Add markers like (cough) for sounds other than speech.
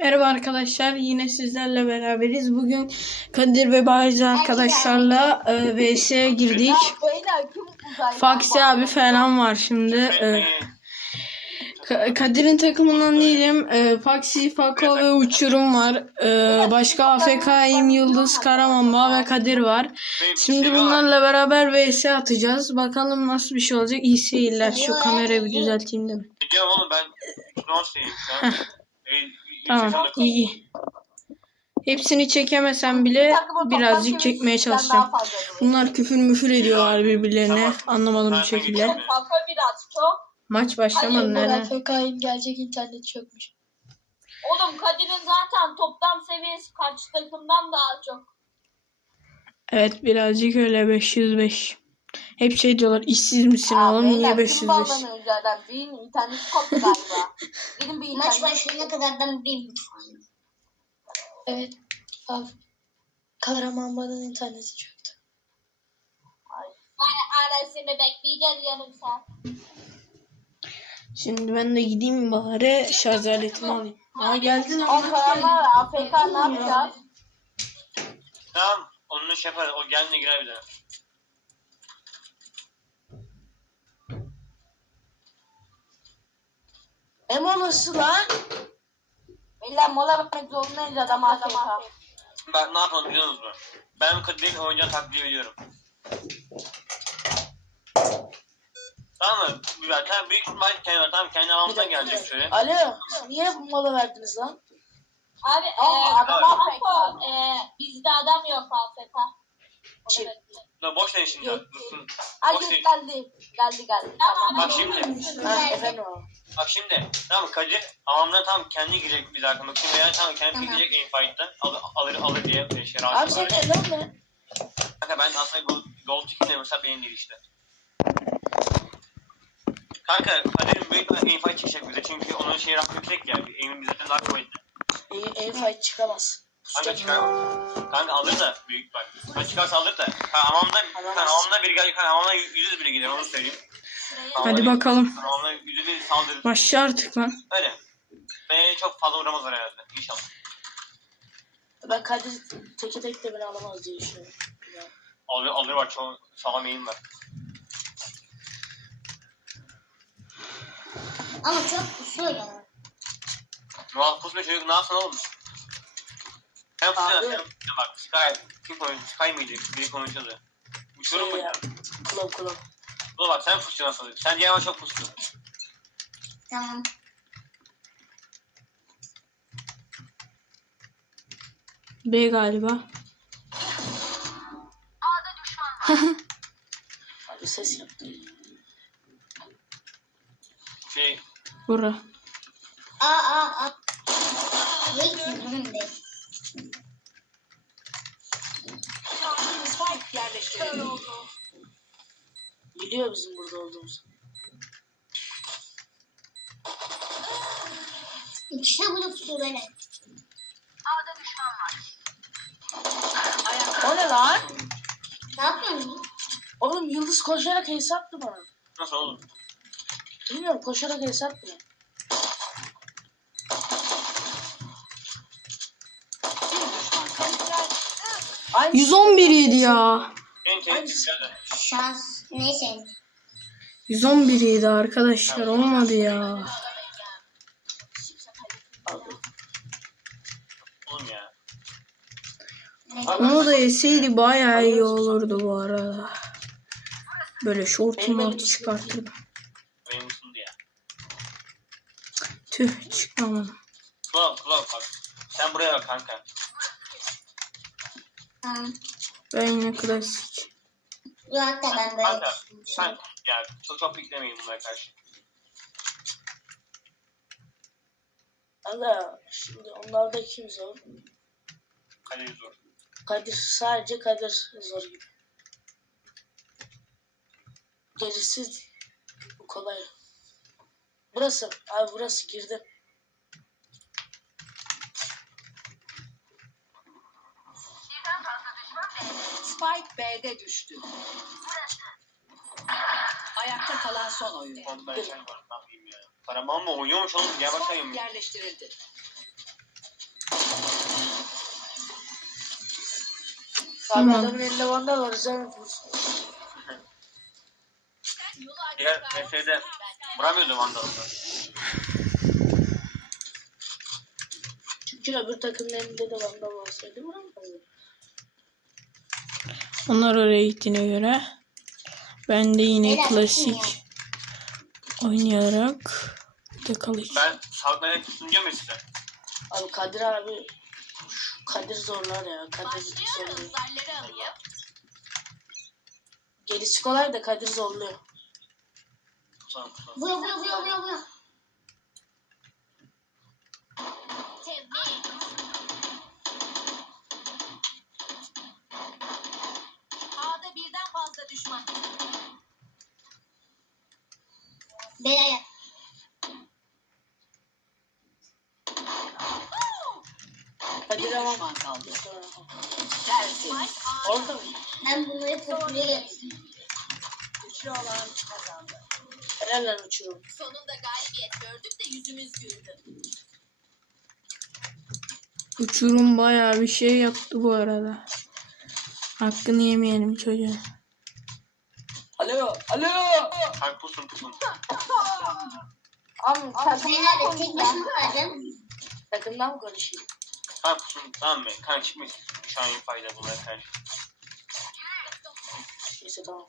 Merhaba arkadaşlar. Yine sizlerle beraberiz. Bugün Kadir ve bazı arkadaşlarla e, VS'ye girdik. Faksi abi falan var şimdi. E, Ka- Kadir'in takımından değilim. E, Faksi, Fako ve Uçurum var. E, başka AFK'yim, Yıldız, Karamamba ve Kadir var. Şimdi bunlarla beraber VS atacağız. Bakalım nasıl bir şey olacak. İyi seyirler. Şu kamerayı bir düzelteyim de. Gidiyorum oğlum ben (laughs) şu an. (laughs) Tamam iyi. Hepsini çekemesem bile birazcık çekmeye çalışacağım. Bunlar küfür müfür ediyorlar birbirlerine. Anlamadım bir şekilde. Fazla biraz çok. Maç başlamadı nene. FK'in gelecek internet çökmüş. Oğlum Kadir'in zaten toplam seviyesi karşı takımdan daha çok. Evet birazcık öyle 505. Hep şey diyorlar işsiz misin oğlum niye 505? bağlanıyor zaten? Benim internet koptu galiba. (laughs) Benim bir Maç internet. başlayana kadar ben bir. Evet. Abi. Kahramanma'nın interneti çöktü. Anasını bekleyeceğiz yarım saat. Şimdi ben de gideyim bari şarj aletimi alayım. Aa geldin O karanlar AFK ne yapacağız? Tamam onun şey yapar o geldiğinde girer bir daha. Emo nasıl lan? Beyler mola vermek zorundayız adam AFK. Ben ne yapalım biliyor musunuz? Ben Kadir'in oyuncağı taklit ediyorum. Tamam mı? Güzel. Tamam büyük ihtimal kendi, tamam kendi havamızdan gelecek şöyle. Alo, niye bu mola verdiniz lan? Abi e, Aa, adam evet. AFK. E, bizde adam yok AFK. Kim? Dur boş verin şimdi. Dursun. Ay Boş verin. geldi. Geldi geldi. Tamam. Bak şimdi. Ha, efendim o. Bak şimdi. Tamam Kadir havamdan tam kendi girecek biz arkamda. Şimdi veya tamam kendi Tamam. gidecek en. Alır, alır, alır diye bir şey Abi rahat sen var. ne lan? Kanka ben aslında gol, gol çıkınca mesela benim değil işte. Kanka Kadir'in büyük bir aim fight çıkacak bize çünkü onun şeyi rakı yüksek ya. Aim'in bizden daha kuvvetli. İyi, iyi fight çıkamaz. Kanka çıkar. Kanka alır da büyük bak. Ben çıkarsa alır da. Kanka hamamda, kanka hamamda biri gelir. Kanka hamamda yüzde biri gider onu söyleyeyim. Hadi bakalım. Hamamda yüzde bir saldırır. Başla artık lan. Öyle. Ve çok fazla uğramazlar herhalde. İnşallah. Ben Kadir teke tek de beni alamaz diye düşünüyorum. Alır, alır var çoğu sağlam eğim var. Ama çok kusuyor ya. Ne yap kusma çocuk ne yapsın oğlum? Sen kusura Abi. sen sen bak Sky kim konuşuyor? Sky mıydı? Biri konuşuyordu. Uçurum Şey mu? ya. Kulağım kulağım. Dur bak sen pusuyor nasıl? Sen diğer çok pusuyor. Tamam. B galiba. Abi ses yaptı. Şey Bura. Aa aa aa. Ne ki bunun be? Biliyor bizim burada olduğumuzu. İkisi de bunu tutuyor böyle. O ne lan? Ne yapıyorsun? Oğlum Yıldız koşarak attı bana. nasıl oğlum? Bilmiyorum koşarak ace Aynı 111 ydi ya. Geldi. Şans. Neyse. 111 ydi arkadaşlar. Olmadı ya. Onu da yeseydi bayağı iyi olurdu bu arada. Böyle şort mort ya. Tüh çıkamadım. Kulak kulak bak. Sen buraya bak kanka. Tamam. Ben yine klasik. Dur hatta ben böyle. Kanka sen ya çok çok beklemeyin bunlara karşı. Aga şimdi onlarda kim zor? Kadir zor. Kadir sadece Kadir zor gibi. Gerisi bu kolay. Burası abi burası girdi. Spike B'de düştü. Ayakta kalan son oyun. Oğlum ben. Şey Paramam mı oynuyormuş oğlum gel bakayım. Spike yerleştirildi. Tamam. Adamın elinde vandal var. Sen yapıyorsun. Diğer PS'de vuramıyordu vandalını. Çünkü öbür takımın elinde de vandal olsaydı vuramazdı. Onlar oraya gittiğine göre ben de yine Beyler, klasik oynayarak de kalacağım. Ben sağlıklara tutunca mı size? Abi Kadir abi şu Kadir zorlar ya. Kadir zorluyor. Gerisi kolay da Kadir zorluyor. Tutalım tutalım. Vuruyor vuruyor vuruyor vuruyor. Bir ama düşman kaldı. Tertemiz. orada mı? ben bunları popüler yapayım. Güçlü olan kazandı. Helal lan uçurum. Sonunda galibiyet gördük de yüzümüz güldü. Uçurum bayağı bir şey yaptı bu arada. Hakkını yemeyelim çocuğun. Alo, alo. Kanka pusun pusun. Abi Beyler tek başıma kalacağım. takımdan mı konuşayım? Kanka pusun tamam mı? Kanka çıkmayız. Şu an fayda bunlara karşı. Neyse tamam.